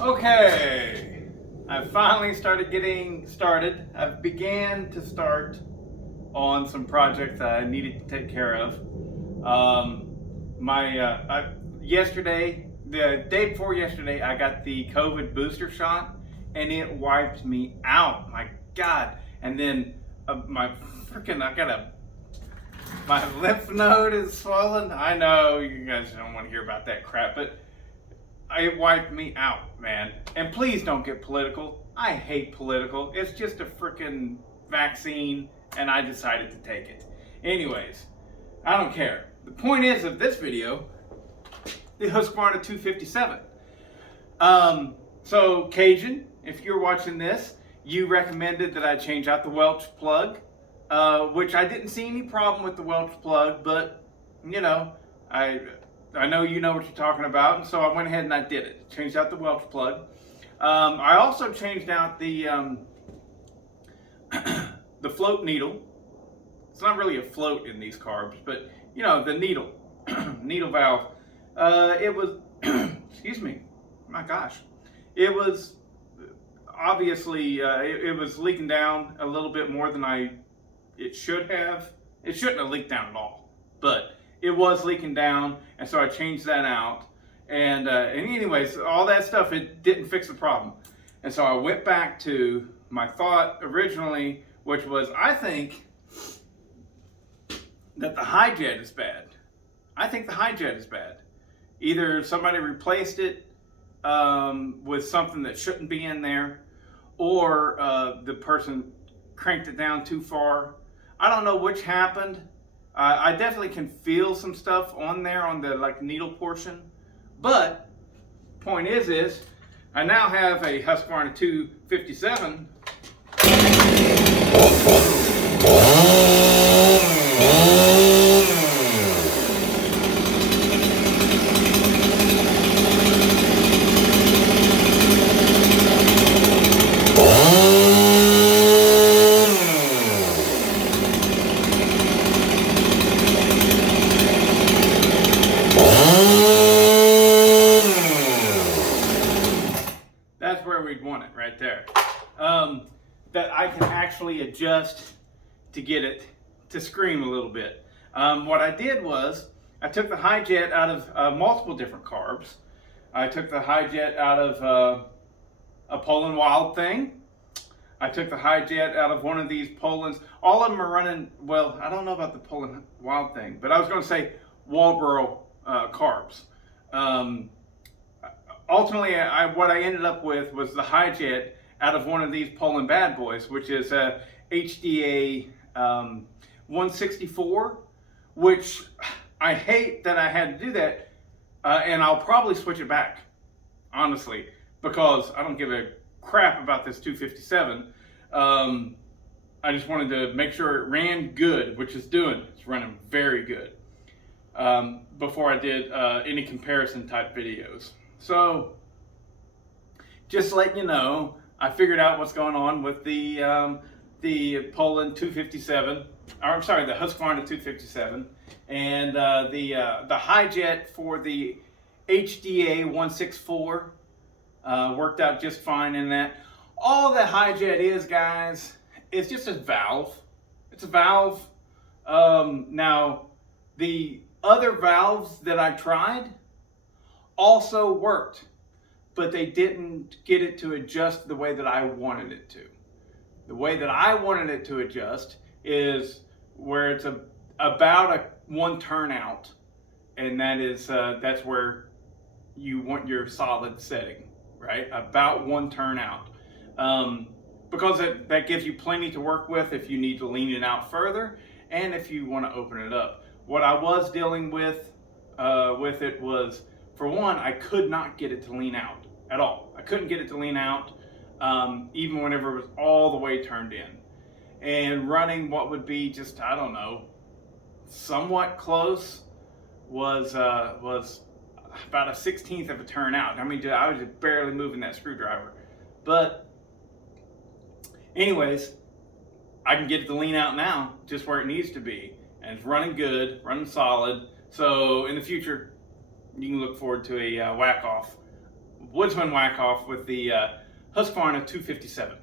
Okay, I finally started getting started. I began to start on some projects that I needed to take care of. Yesterday, the day before yesterday, I got the COVID booster shot, and it wiped me out. My God! And then my lymph node is swollen. I know you guys don't want to hear about that crap, but it wiped me out, man. And please don't get political. I hate political. It's just a freaking vaccine, and I decided to take it. Anyways, I don't care. The point is of this video, the Husqvarna 257. So Cajun, if you're watching this, you recommended that I change out the Welch plug, which I didn't see any problem with the Welch plug, but you know, I know you know what you're talking about, and so I went ahead and I did it. Changed out the Welch plug. I also changed out the the float needle. It's not really a float in these carbs, but you know, the needle needle valve. It was excuse me, my gosh, it was obviously it was leaking down a little bit more than it should have. It shouldn't have leaked down at all, but it was leaking down, and so I changed that out. And anyways, all that stuff, it didn't fix the problem. And so I went back to my thought originally, which was, I think that the high jet is bad. I think the high jet is bad. Either somebody replaced it with something that shouldn't be in there, or the person cranked it down too far. I don't know which happened. I definitely can feel some stuff on there on the needle portion, but point is I now have a Husqvarna 257. That's where we'd want it right there. That I can actually adjust to get it to scream a little bit. What I did was I took the high jet out of multiple different carbs. I took the high jet out of a Poland Wild thing. I took the high jet out of one of these Polands. All of them are running, well, I don't know about the Poland Wild thing, but I was going to say Walboro carbs. Ultimately, what I ended up with was the high jet out of one of these Poland bad boys, which is a HDA 164, which I hate that I had to do that, and I'll probably switch it back, honestly, because I don't give a crap about this 257. I just wanted to make sure it ran good, which it's doing. It's running very good, before I did any comparison type videos. So, just letting you know, I figured out what's going on with the Poland 257, or I'm sorry, the Husqvarna 257, and the high jet for the HDA 164 worked out just fine in that. All the high jet is, guys, is just a valve. It's a valve. Now, the other valves that I tried also worked, but they didn't get it to adjust the way that I wanted it to. The way that I wanted it to adjust is where it's about a one turnout, and that's where you want your solid setting, right? About one turnout, because that gives you plenty to work with if you need to lean it out further, and if you want to open it up. What I was dealing with it was, for one, I could not get it to lean out at all. I couldn't get it to lean out, even whenever it was all the way turned in. And running what would be just, I don't know, somewhat close was about a 16th of a turn out. I mean, I was just barely moving that screwdriver. But anyways, I can get it to lean out now, just where it needs to be. And it's running good, running solid. So in the future, you can look forward to a whack-off Woodsman whack off with the Husqvarna 257.